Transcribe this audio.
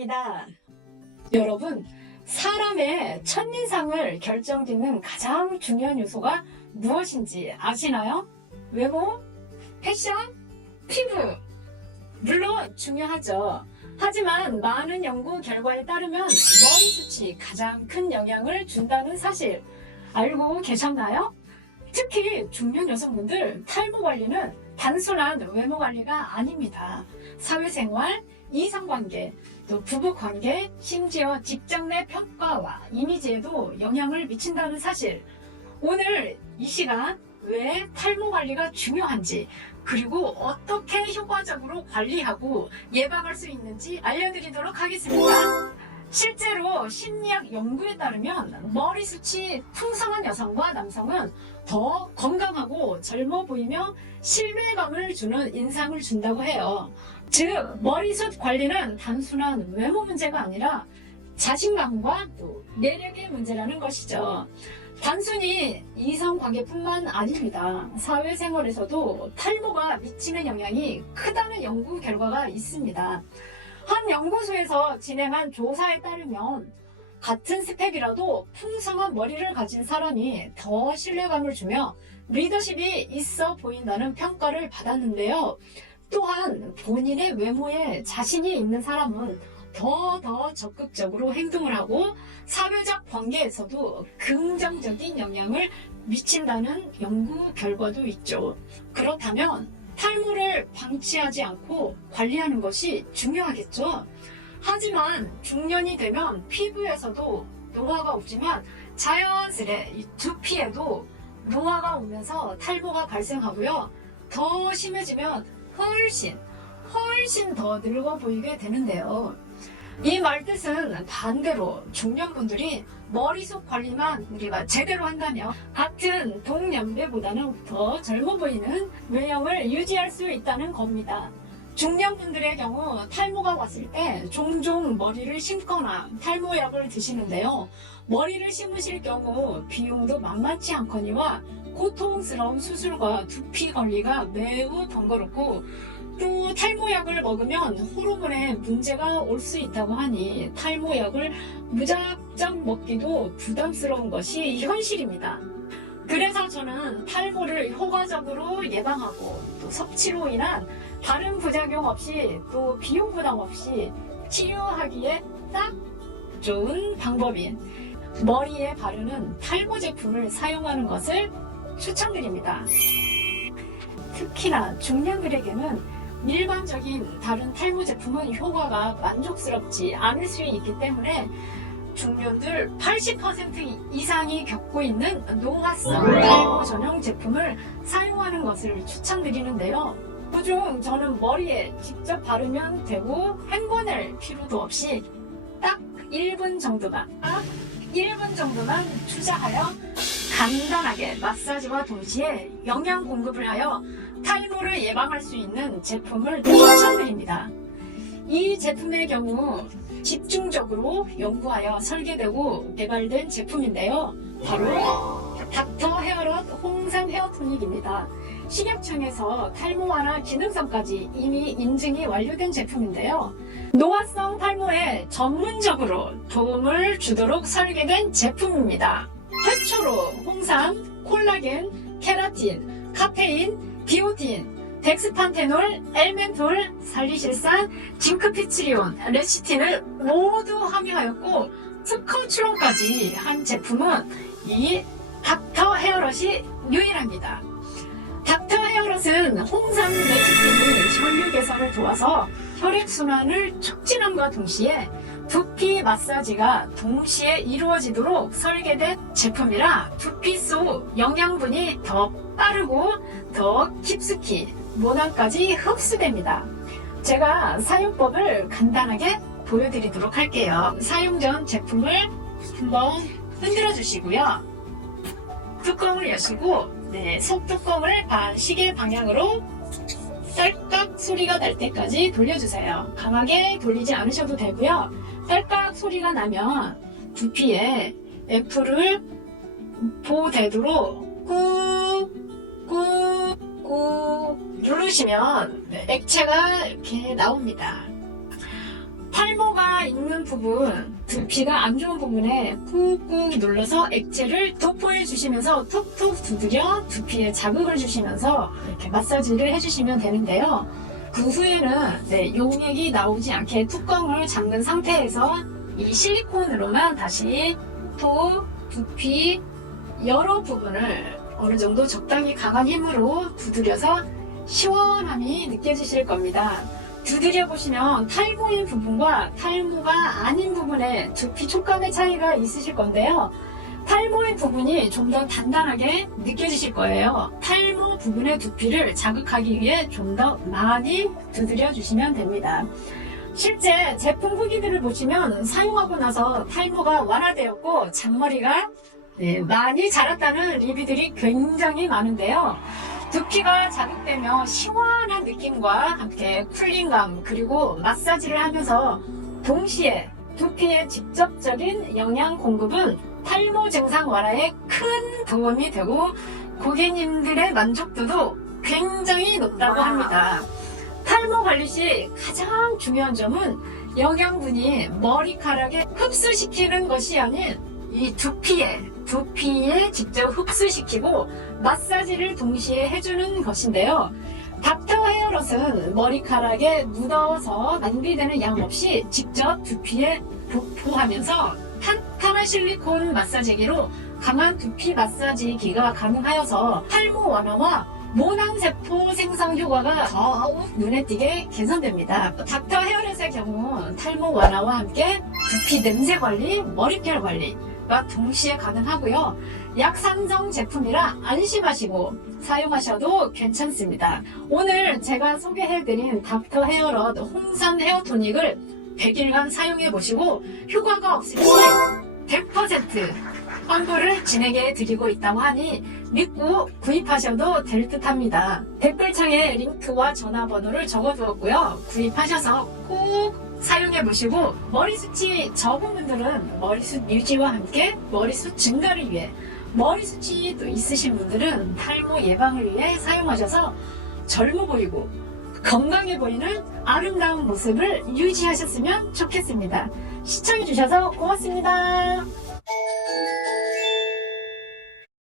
반갑습니다. 여러분, 사람의 첫인상을 결정짓는 가장 중요한 요소가 무엇인지 아시나요? 외모, 패션, 피부. 물론 중요하죠. 하지만 많은 연구 결과에 따르면 머리숱이 가장 큰 영향을 준다는 사실 알고 계셨나요? 특히 중년 여성분들 탈모 관리는 단순한 외모 관리가 아닙니다. 사회생활, 이성관계, 또 부부관계, 심지어 직장 내 평가와 이미지에도 영향을 미친다는 사실. 오늘 이 시간 왜 탈모 관리가 중요한지, 그리고 어떻게 효과적으로 관리하고 예방할 수 있는지 알려드리도록 하겠습니다. 실제로 심리학 연구에 따르면 머리숱이 풍성한 여성과 남성은 더 건강하고 젊어 보이며 신뢰감을 주는 인상을 준다고 해요. 즉, 머리숱 관리는 단순한 외모 문제가 아니라 자신감과 또 매력의 문제라는 것이죠. 단순히 이성관계뿐만 아닙니다. 사회생활에서도 탈모가 미치는 영향이 크다는 연구 결과가 있습니다. 한 연구소에서 진행한 조사에 따르면 같은 스펙이라도 풍성한 머리를 가진 사람이 더 신뢰감을 주며 리더십이 있어 보인다는 평가를 받았는데요. 또한 본인의 외모에 자신이 있는 사람은 더 적극적으로 행동을 하고 사회적 관계에서도 긍정적인 영향을 미친다는 연구 결과도 있죠. 그렇다면 탈모를 방치하지 않고 관리하는 것이 중요하겠죠. 하지만 중년이 되면 피부에서도 노화가 오지만 자연스레 이 두피에도 노화가 오면서 탈모가 발생하고요. 더 심해지면 훨씬 더 늙어 보이게 되는데요. 이 말뜻은 반대로 중년분들이 머리숱 관리만 우리가 제대로 한다면 같은 동년배보다는 더 젊어 보이는 외형을 유지할 수 있다는 겁니다. 중년분들의 경우 탈모가 왔을 때 종종 머리를 심거나 탈모약을 드시는데요. 머리를 심으실 경우 비용도 만만치 않거니와 고통스러운 수술과 두피 관리가 매우 번거롭고 또 탈모약을 먹으면 호르몬에 문제가 올 수 있다고 하니 탈모약을 무작정 먹기도 부담스러운 것이 현실입니다. 그래서 저는 탈모를 효과적으로 예방하고 또 섭취로 인한 다른 부작용 없이 또 비용 부담 없이 치료하기에 딱 좋은 방법인 머리에 바르는 탈모 제품을 사용하는 것을 추천드립니다. 특히나 중년들에게는 일반적인 다른 탈모 제품은 효과가 만족스럽지 않을 수 있기 때문에 중년들 80% 이상이 겪고 있는 노화성 탈모 전용 제품을 사용하는 것을 추천드리는데요. 그중 저는 머리에 직접 바르면 되고 헹궈낼 필요도 없이 딱 1분 정도만 투자하여 간단하게 마사지와 동시에 영양 공급을 하여 탈모를 예방할 수 있는 제품을 추천드립니다. 이 제품의 경우 집중적으로 연구하여 설계되고 개발된 제품인데요. 바로 닥터 헤어럿 홍삼 헤어 토닉입니다. 식약청에서 탈모 완화 기능성까지 이미 인증이 완료된 제품인데요. 노화성 탈모에 전문적으로 도움을 주도록 설계된 제품입니다. 최초로 홍삼, 콜라겐, 케라틴, 카페인, 비오틴, 덱스판테놀, 엘멘톨, 살리실산, 징크피치리온, 레시틴을 모두 함유하였고 특허 출원까지 한 제품은 이 닥터 헤어럿이 유일합니다. 닥터 헤어럿은 홍삼 레시틴이 혈류 개선을 도와서 혈액순환을 촉진함과 동시에 두피 마사지가 동시에 이루어지도록 설계된 제품이라 두피 속 영양분이 더 빠르고 더 깊숙이 모낭까지 흡수됩니다. 제가 사용법을 간단하게 보여드리도록 할게요. 사용 전 제품을 한번 흔들어 주시고요. 뚜껑을 여시고 속뚜껑을 시계 방향으로 딸깍 소리가 날 때까지 돌려주세요. 강하게 돌리지 않으셔도 되고요. 딸깍 소리가 나면 두피에 애플을 보대도록 꾹꾹꾹 누르시면 액체가 이렇게 나옵니다. 탈모가 두피가 있는 부분, 두피가 안 좋은 부분에 꾹꾹 눌러서 액체를 도포해 주시면서 톡톡 두드려 두피에 자극을 주시면서 이렇게 마사지를 해주시면 되는데요. 그 후에는 용액이 나오지 않게 뚜껑을 잠근 상태에서 이 실리콘으로만 다시 두피 여러 부분을 어느 정도 적당히 강한 힘으로 두드려서 시원함이 느껴지실 겁니다. 두드려 보시면 탈모인 부분과 탈모가 아닌 부분에 두피 촉감의 차이가 있으실 건데요. 탈모인 부분이 좀 더 단단하게 느껴지실 거예요. 탈모 부분의 두피를 자극하기 위해 좀 더 많이 두드려 주시면 됩니다. 실제 제품 후기들을 보시면 사용하고 나서 탈모가 완화되었고 잔머리가 많이 자랐다는 리뷰들이 굉장히 많은데요. 두피가 자극되며 시원한 느낌과 함께 쿨링감 그리고 마사지를 하면서 동시에 두피에 직접적인 영양 공급은 탈모 증상 완화에 큰 도움이 되고 고객님들의 만족도도 굉장히 높다고 합니다. 탈모 관리 시 가장 중요한 점은 영양분이 머리카락에 흡수시키는 것이 아닌 이 두피에 직접 흡수시키고 마사지를 동시에 해주는 것인데요. 닥터 헤어롯은 머리카락에 묻어서 낭비되는 양 없이 직접 두피에 도포하면서 탄탄한 실리콘 마사지기로 강한 두피 마사지기가 가능하여서 탈모 완화와 모낭세포 생성 효과가 더욱 눈에 띄게 개선됩니다. 닥터 헤어롯의 경우 탈모 완화와 함께 두피 냄새 관리, 머릿결 관리가 동시에 가능하고요. 약산성 제품이라 안심하시고 사용하셔도 괜찮습니다. 오늘 제가 소개해드린 닥터 헤어롯 홍삼 헤어토닉을 100일간 사용해보시고 효과가 없으시 100% 환불을 진행해 드리고 있다고 하니 믿고 구입하셔도 될 듯 합니다. 댓글창에 링크와 전화번호를 적어두었고요. 구입하셔서 꼭 사용해보시고 머리숱이 적은 분들은 머리숱 유지와 함께 머리숱 증가를 위해 머리숱이 또 있으신 분들은 탈모 예방을 위해 사용하셔서 젊어 보이고 건강해 보이는 아름다운 모습을 유지하셨으면 좋겠습니다. 시청해주셔서 고맙습니다.